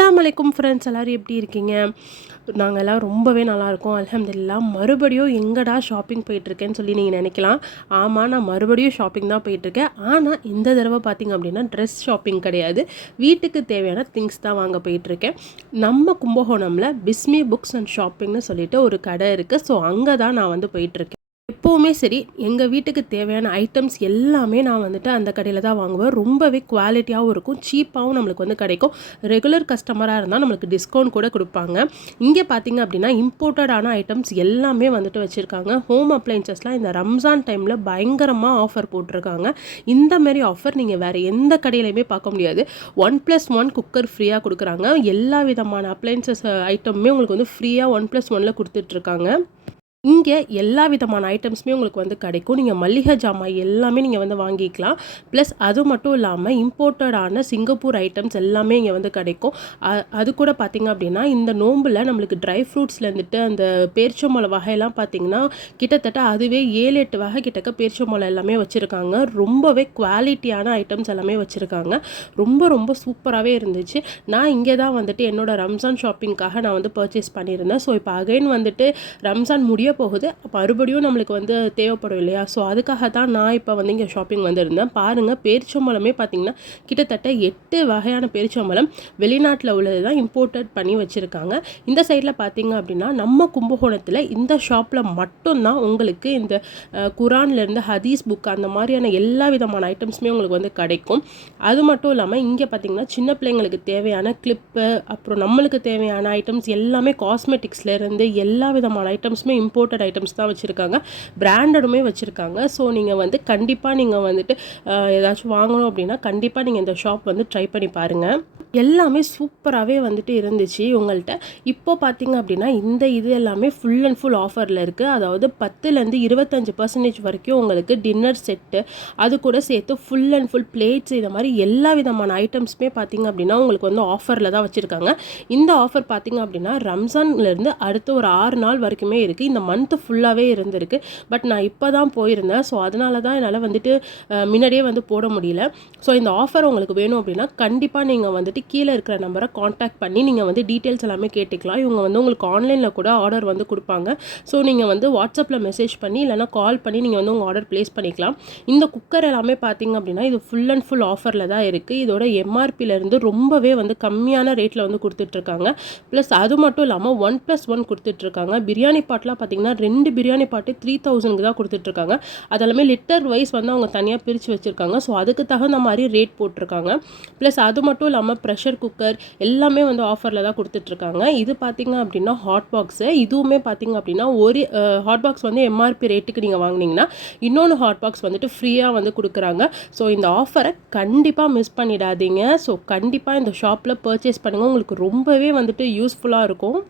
அஸ்லாம் வலைக்கும் ஃப்ரெண்ட்ஸ் எல்லோரும் எப்படி இருக்கீங்க? நாங்கள் எல்லாம் ரொம்பவே நல்லாயிருக்கோம். அலமதுல்லா மறுபடியும் எங்கடா ஷாப்பிங் போயிட்டுருக்கேன்னு சொல்லி நீங்கள் நினைக்கலாம். ஆமாம் நான் மறுபடியும் ஷாப்பிங் தான் போயிட்டுருக்கேன். ஆனால் இந்த தடவை பார்த்தீங்க அப்படின்னா ட்ரெஸ் ஷாப்பிங் கிடையாது. வீட்டுக்கு தேவையான திங்ஸ் தான் வாங்க போயிட்டுருக்கேன். நம்ம கும்பகோணமில் பிஸ்மி புக்ஸ் அண்ட் ஷாப்பிங்னு சொல்லிட்டு ஒரு கடை இருக்குது ஸோ அங்கே தான் நான் வந்து போயிட்டுருக்கேன். எப்போவுமே சரி எங்கள் வீட்டுக்கு தேவையான ஐட்டம்ஸ் எல்லாமே நான் வந்துட்டு அந்த கடையில் தான் வாங்குவேன். ரொம்பவே குவாலிட்டியாகவும் இருக்கும் சீப்பாகவும் நம்மளுக்கு வந்து கிடைக்கும். ரெகுலர் கஸ்டமராக இருந்தால் நம்மளுக்கு டிஸ்கவுண்ட் கூட கொடுப்பாங்க. இங்கே பார்த்தீங்க அப்படின்னா இம்போர்ட்டடான ஐட்டம்ஸ் எல்லாமே வந்துட்டு வச்சுருக்காங்க. ஹோம் அப்ளைன்சஸ்லாம் இந்த ரம்ஜான் டைமில் பயங்கரமாக ஆஃபர் போட்டிருக்காங்க. இந்த மாதிரி ஆஃபர் நீங்கள் வேறு எந்த கடையிலையுமே பார்க்க முடியாது. ஒன் ப்ளஸ் ஒன் குக்கர் ஃப்ரீயாக கொடுக்குறாங்க. எல்லா விதமான அப்ளைன்சஸ் ஐட்டமுமே உங்களுக்கு வந்து ஃப்ரீயாக ஒன் ப்ளஸ் ஒனில் கொடுத்துட்ருக்காங்க இங்கே எல்லா விதமான ஐட்டம்ஸுமே உங்களுக்கு வந்து கிடைக்கும். நீங்கள் மல்லிகை ஜாமான் எல்லாமே நீங்கள் வந்து வாங்கிக்கலாம். ப்ளஸ் அது மட்டும் இல்லாமல் இம்போர்ட்டடான சிங்கப்பூர் ஐட்டம்ஸ் எல்லாமே இங்கே வந்து கிடைக்கும். அது கூட பார்த்திங்க அப்படின்னா இந்த நோம்பில் நம்மளுக்கு ட்ரை ஃப்ரூட்ஸ்லேருந்துட்டு அந்த பேரிச்சம்பழம் வகையெல்லாம் பார்த்திங்கன்னா கிட்டத்தட்ட அதுவே ஏழு எட்டு வகை கிட்டக்க பேரிச்சம்பழம் எல்லாமே வச்சுருக்காங்க. ரொம்பவே குவாலிட்டியான ஐட்டம்ஸ் எல்லாமே வச்சுருக்காங்க. ரொம்ப ரொம்ப சூப்பராகவே இருந்துச்சு. நான் இங்கே தான் வந்துட்டு என்னோட ரம்ஜான் ஷாப்பிங்க்காக நான் வந்து பர்ச்சேஸ் பண்ணியிருந்தேன். ஸோ இப்போ அகைன் வந்துட்டு ரம்ஜான் முடிய போகுது அப்போ மறுபடியும் நம்மளுக்கு வந்து தேவைப்படும் இல்லையா? ஸோ அதுக்காக தான் நான் இப்போ வந்து இங்கே ஷாப்பிங் வந்திருந்தேன். பாருங்கள் பேரிச்சம்பழமே பார்த்தீங்கன்னா கிட்டத்தட்ட எட்டு வகையான பேரிச்சம்பழம் வெளிநாட்டில் உள்ளது தான் இம்போர்ட்டட் பண்ணி வச்சுருக்காங்க. இந்த சைடில் பார்த்தீங்க அப்படின்னா நம்ம கும்பகோணத்தில் இந்த ஷாப்பில் மட்டும்தான் உங்களுக்கு இந்த குரான்லேருந்து ஹதீஸ் புக் அந்த மாதிரியான எல்லா விதமான ஐட்டம்ஸுமே உங்களுக்கு வந்து கிடைக்கும். அது மட்டும் இல்லாமல் இங்கே பார்த்தீங்கன்னா சின்ன பிள்ளைங்களுக்கு தேவையான கிளிப்பு அப்புறம் நம்மளுக்கு தேவையான ஐட்டம்ஸ் எல்லாமே காஸ்மெட்டிக்ஸ்லேருந்து எல்லா விதமான ஐட்டம்ஸுமே இம்போர்ட் இம்போர்ட்டட் ஐட்டம்ஸ் தான் வச்சுருக்காங்க. பிராண்டடுமே வச்சுருக்காங்க. ஸோ நீங்கள் வந்து கண்டிப்பாக நீங்கள் வந்துட்டு ஏதாச்சும் வாங்கணும் அப்படின்னா கண்டிப்பாக நீங்கள் இந்த ஷாப் வந்து ட்ரை பண்ணி பாருங்கள் எல்லாமே சூப்பராகவே வந்துட்டு இருந்துச்சு உங்கள்கிட்ட இப்போ பார்த்தீங்க அப்படின்னா இந்த இது எல்லாமே ஃபுல் அண்ட் ஃபுல் ஆஃபரில் இருக்குது அதாவது பத்துலேருந்து இருபத்தஞ்சு பர்சன்டேஜ் வரைக்கும் உங்களுக்கு டின்னர் செட்டு அது கூட சேர்த்து ஃபுல் அண்ட் ஃபுல் பிளேட்ஸ் இந்த மாதிரி எல்லா விதமான ஐட்டம்ஸுமே பார்த்தீங்க அப்படின்னா உங்களுக்கு வந்து ஆஃபரில் தான் வச்சுருக்காங்க. இந்த ஆஃபர் பார்த்தீங்க அப்படின்னா ரம்ஜான்லேருந்து அடுத்து ஒரு ஆறு நாள் வரைக்குமே இருக்குது இந்த மந்த்து ஃபுல்லாகவே இருந்திருக்கு. பட் நான் இப்போ தான் போயிருந்தேன். ஸோ அதனால தான் என்னால் வந்துட்டு முன்னாடியே வந்து போட முடியல. ஸோ இந்த ஆஃபர் உங்களுக்கு வேணும் அப்படின்னா கண்டிப்பாக நீங்கள் வந்துட்டு கீழே இருக்கிற நம்பரை காண்டாக்ட் பண்ணி நீங்கள் வந்து டீட்டெயில்ஸ் எல்லாமே கேட்டுக்கலாம். இவங்க வந்து உங்களுக்கு ஆன்லைனில் கூட ஆர்டர் வந்து கொடுப்பாங்க. ஸோ நீங்கள் வந்து வாட்ஸ்அப்பில் மெசேஜ் பண்ணி இல்லைனா கால் பண்ணி நீங்கள் வந்து உங்கள் ஆர்டர் ப்ளேஸ் பண்ணிக்கலாம். இந்த குக்கர் எல்லாமே பார்த்தீங்க அப்படின்னா இது ஃபுல் அண்ட் ஃபுல் ஆஃபரில் தான் இருக்குது இதோட எம்ஆர்பியிலேருந்து ரொம்பவே வந்து கம்மியான ரேட்டில் வந்து கொடுத்துட்ருக்காங்க ப்ளஸ் அது மட்டும் இல்லாமல் ஒன் ப்ளஸ் ஒன் கொடுத்துட்ருக்காங்க பிரியாணி பாட்டெலாம் பார்த்தீங்கன்னா ரெண்டு பிரியாணி பாட்டு த்ரீ தௌசண்ட்க்கு தான் கொடுத்துட்ருக்காங்க அதெல்லாமே லிட்டர் வைஸ் வந்து அவங்க தனியாக பிரித்து வச்சுருக்காங்க. ஸோ அதுக்கு தகுந்த மாதிரி ரேட் போட்டிருக்காங்க. ப்ளஸ் அது மட்டும் இல்லாமல் ப்ரெஷர் குக்கர் எல்லாமே வந்து ஆஃபரில் தான் கொடுத்துட்ருக்காங்க. இது பார்த்தீங்க அப்படின்னா ஹாட் பாக்ஸு இதுவுமே பார்த்தீங்க அப்படின்னா ஒரு ஹாட் பாக்ஸ் வந்து எம்ஆர்பி ரேட்டுக்கு நீங்கள் வாங்குனீங்கன்னா இன்னொன்று ஹாட் பாக்ஸ் வந்துட்டு ஃப்ரீயாக வந்து கொடுக்குறாங்க. ஸோ இந்த ஆஃபரை கண்டிப்பாக மிஸ் பண்ணிடாதீங்க. ஸோ கண்டிப்பாக இந்த ஷாப்பில் பர்ச்சேஸ் பண்ணுங்கள் உங்களுக்கு ரொம்பவே வந்துட்டு யூஸ்ஃபுல்லாக இருக்கும்.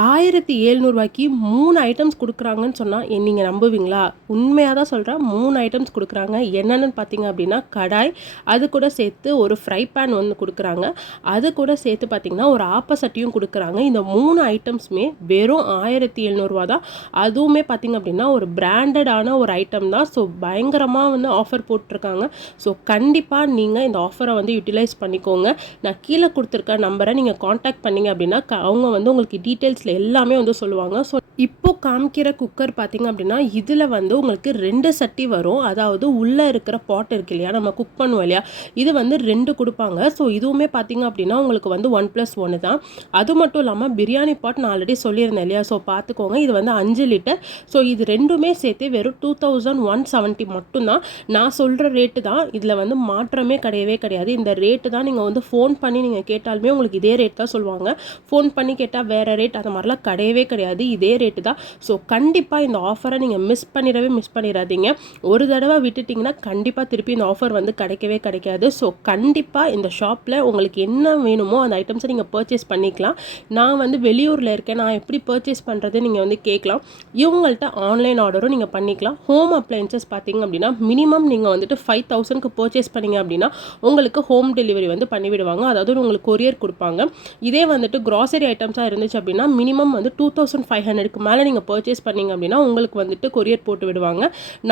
ஆயிரத்தி ஏழ்நூறுவாய்க்கு மூணு ஐட்டம்ஸ் கொடுக்குறாங்கன்னு சொன்னால் நீங்கள் நம்புவீங்களா? உண்மையாக தான் சொல்கிறேன் மூணு ஐட்டம்ஸ் கொடுக்குறாங்க. என்னென்னு பார்த்தீங்க அப்படின்னா கடாய் அது கூட சேர்த்து ஒரு ஃப்ரை பேன் ஒன்று கொடுக்குறாங்க. அது கூட சேர்த்து பார்த்தீங்கன்னா ஒரு ஆப்பசட்டியும் கொடுக்குறாங்க. இந்த மூணு ஐட்டம்ஸுமே வெறும் ஆயிரத்தி எழுநூறுவா தான். அதுவுமே பார்த்தீங்க அப்படின்னா ஒரு பிராண்டடான ஒரு ஐட்டம் தான். ஸோ பயங்கரமாக வந்து ஆஃபர் போட்டிருக்காங்க. ஸோ கண்டிப்பாக நீங்கள் இந்த ஆஃபரை வந்து யூட்டிலைஸ் பண்ணிக்கோங்க. நான் கீழே கொடுத்துருக்க நம்பரை நீங்கள் காண்டாக்ட் பண்ணீங்க அப்படின்னா அவங்க வந்து உங்களுக்கு டீட்டெயில்ஸ் டீட்டெயில்ஸில் எல்லாமே வந்து சொல்லுவாங்க. ஸோ இப்போ காமிக்கிற குக்கர் பார்த்திங்க அப்படின்னா இதில் வந்து உங்களுக்கு ரெண்டு சட்டி வரும். அதாவது உள்ளே இருக்கிற பாட் இருக்கு இல்லையா? நம்ம குக் பண்ணுவோம் இல்லையா? இது வந்து ரெண்டு கொடுப்பாங்க. ஸோ இதுவுமே பார்த்தீங்க அப்படின்னா உங்களுக்கு வந்து ஒன் ப்ளஸ் ஒன்று தான். அது மட்டும் இல்லாமல் பிரியாணி பாட் நான் ஆல்ரெடி சொல்லியிருந்தேன் இல்லையா? ஸோ பார்த்துக்கோங்க இது வந்து அஞ்சு லிட்டர் ஸோ இது ரெண்டுமே சேர்த்து வெறும் டூ தௌசண்ட் ஒன் செவன்ட்டி மட்டும்தான். நான் சொல்கிற ரேட்டு தான். இதில் வந்து மாற்றமே கிடையவே கிடையாது. இந்த ரேட்டு தான் நீங்கள் வந்து ஃபோன் பண்ணி நீங்கள் கேட்டாலுமே உங்களுக்கு இதே ரேட் தான் சொல்லுவாங்க. ஃபோன் பண்ணி கேட்டால் வேறு ரேட் மாதிரிலாம் கிடையவே கிடையாது. இதே ரேட்டு தான். ஸோ கண்டிப்பாக இந்த ஆஃபரை நீங்கள் மிஸ் பண்ணிடவே மிஸ் பண்ணிடாதீங்க. ஒரு தடவை விட்டுட்டிங்கன்னா கண்டிப்பாக திருப்பி இந்த ஆஃபர் வந்து கிடைக்கவே கிடைக்காது. ஸோ கண்டிப்பாக இந்த ஷாப்பில் உங்களுக்கு என்ன வேணுமோ அந்த ஐட்டம்ஸை நீங்கள் பர்ச்சேஸ் பண்ணிக்கலாம். நான் வந்து வெளியூரில் இருக்கேன். நான் எப்படி பர்ச்சேஸ் பண்ணுறது நீங்கள் வந்து கேட்கலாம் இவங்கள்ட்ட ஆன்லைன் ஆர்டரும் நீங்கள் பண்ணிக்கலாம். ஹோம் அப்ளையன்சஸ் பார்த்தீங்க அப்படின்னா மினிமம் நீங்கள் வந்துட்டு ஃபைவ் தௌசண்ட்க்கு பர்ச்சேஸ் பண்ணீங்க அப்படின்னா உங்களுக்கு ஹோம் டெலிவரி வந்து பண்ணிவிடுவாங்க. அதாவது உங்களுக்கு கொரியர் கொடுப்பாங்க. இதே வந்துட்டு க்ராசரி ஐட்டம்ஸாக இருந்துச்சு அப்படின்னா மினிமம் வந்து டூ தௌசண்ட் ஃபைவ் ஹண்ட்ரடுக்கு மேலே நீங்கள் பர்ச்சேஸ் பண்ணீங்க அப்படின்னா உங்களுக்கு வந்துட்டு கொரியர் போட்டு விடுவாங்க.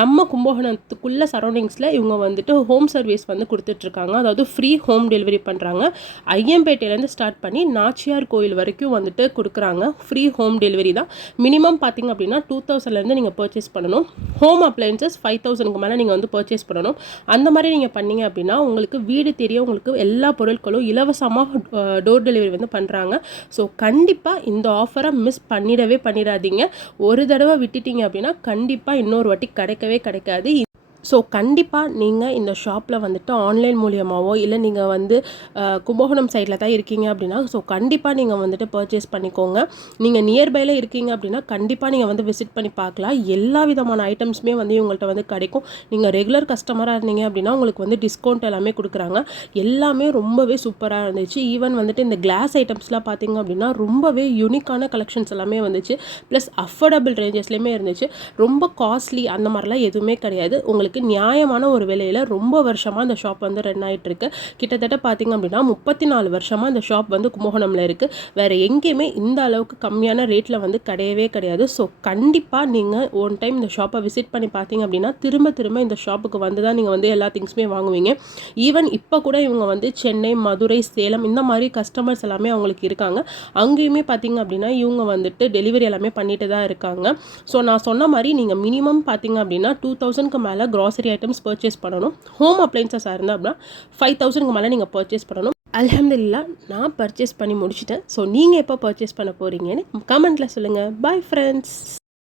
நம்ம கும்பகோணத்துக்குள்ள சரௌண்டிங்ஸில் இவங்க வந்துட்டு ஹோம் சர்வீஸ் வந்து கொடுத்துட்ருக்காங்க. அதாவது ஃப்ரீ ஹோம் டெலிவரி பண்ணுறாங்க ஐயம்பேட்டையிலேருந்து ஸ்டார்ட் பண்ணி நாச்சியார் கோயில் வரைக்கும் வந்துட்டு கொடுக்குறாங்க. ஃப்ரீ ஹோம் டெலிவரி தான். மினிமம் பார்த்தீங்க அப்படின்னா டூ தௌசண்ட்லேருந்து நீங்கள் பர்ச்சேஸ் பண்ணணும். ஹோம் அப்ளையன்சஸ் ஃபைவ் தௌசண்ட்க்கு மேலே நீங்கள் வந்து பர்ச்சேஸ் பண்ணணும். அந்த மாதிரி நீங்கள் பண்ணீங்க அப்படின்னா உங்களுக்கு வீடு தெரிய உங்களுக்கு எல்லா பொருட்களும் இலவசமாக டோர் டெலிவரி வந்து பண்ணுறாங்க ஸோ கண்டிப்பாக இந்த ஆஃபரை மிஸ் பண்ணிடவே பண்ணிடாதீங்க. ஒரு தடவை விட்டுட்டீங்க அப்படின்னா கண்டிப்பாக இன்னொரு வாட்டி கிடைக்கவே கிடைக்காது. ஸோ கண்டிப்பாக நீங்கள் இந்த ஷாப்பில் வந்துட்டு ஆன்லைன் மூலியமாகவோ இல்லை நீங்கள் வந்து கும்பகோணம் சைடில் தான் இருக்கீங்க அப்படின்னா ஸோ கண்டிப்பாக நீங்கள் வந்துட்டு பர்ச்சேஸ் பண்ணிக்கோங்க. நீங்கள் நியர்பையில் இருக்கீங்க அப்படின்னா கண்டிப்பாக நீங்கள் வந்து விசிட் பண்ணி பார்க்கலாம். எல்லா விதமான ஐட்டம்ஸுமே வந்து இவங்கள்ட்ட வந்து கிடைக்கும். நீங்கள் ரெகுலர் கஸ்டமராக இருந்தீங்க அப்படின்னா உங்களுக்கு வந்து டிஸ்கவுண்ட் எல்லாமே கொடுக்குறாங்க. எல்லாமே ரொம்பவே சூப்பராக இருந்துச்சு. ஈவன் வந்துட்டு இந்த கிளாஸ் ஐட்டம்ஸ்லாம் பார்த்தீங்க அப்படின்னா ரொம்பவே யூனிக்கான கலெக்ஷன்ஸ் எல்லாமே வந்துச்சு. ப்ளஸ் அஃபோர்டபுள் ரேஞ்சஸ்லேயுமே இருந்துச்சு. ரொம்ப காஸ்ட்லி அந்த மாதிரிலாம் எதுவுமே கிடையாது. உங்களுக்கு நியாயமான ஒரு விலையில் ரொம்ப வருஷமாக அந்த ஷாப் வந்து ரன் ஆகிட்டுருக்கு கிட்டத்தட்ட பார்த்தீங்க அப்படின்னா முப்பத்தி நாலு வருஷமாக இந்த ஷாப் வந்து கும்பகோணமில் இருக்குது வேறு எங்கேயுமே இந்த அளவுக்கு கம்மியான ரேட்டில் வந்து கிடையவே கிடையாது. ஸோ கண்டிப்பாக நீங்கள் ஒன் டைம் இந்த ஷாப்பை விசிட் பண்ணி பார்த்தீங்க அப்படின்னா திரும்ப திரும்ப இந்த ஷாப்புக்கு வந்து தான் நீங்கள் வந்து எல்லா திங்ஸுமே வாங்குவீங்க. ஈவன் இப்போ கூட இவங்க வந்து சென்னை மதுரை சேலம் இந்த மாதிரி கஸ்டமர்ஸ் எல்லாமே அவங்களுக்கு இருக்காங்க. அங்கேயுமே பார்த்தீங்க அப்படின்னா இவங்க வந்துட்டு டெலிவரி எல்லாமே பண்ணிட்டு தான் இருக்காங்க. ஸோ நான் சொன்ன மாதிரி நீங்கள் மினிமம் பார்த்தீங்க அப்படின்னா டூ தௌசண்ட்க்கு மேலே க்ராசரி ஐட்டம்ஸ் பர்ச்சேஸ் பண்ணணும். ஹோம் அப்ளைன்சஸாக இருந்தால் அப்படின்னா ஃபைவ் தௌசண்ட்க்கு மேலே நீங்கள் பர்ச்சேஸ் பண்ணணும். அலமதுல்லா நான் பர்ச்சேஸ் பண்ணி முடிச்சிட்டேன். ஸோ நீங்கள் எப்போ பர்ச்சேஸ் பண்ண போகிறீங்கன்னு கமெண்ட்டில் சொல்லுங்கள் பாய் ஃப்ரெண்ட்ஸ்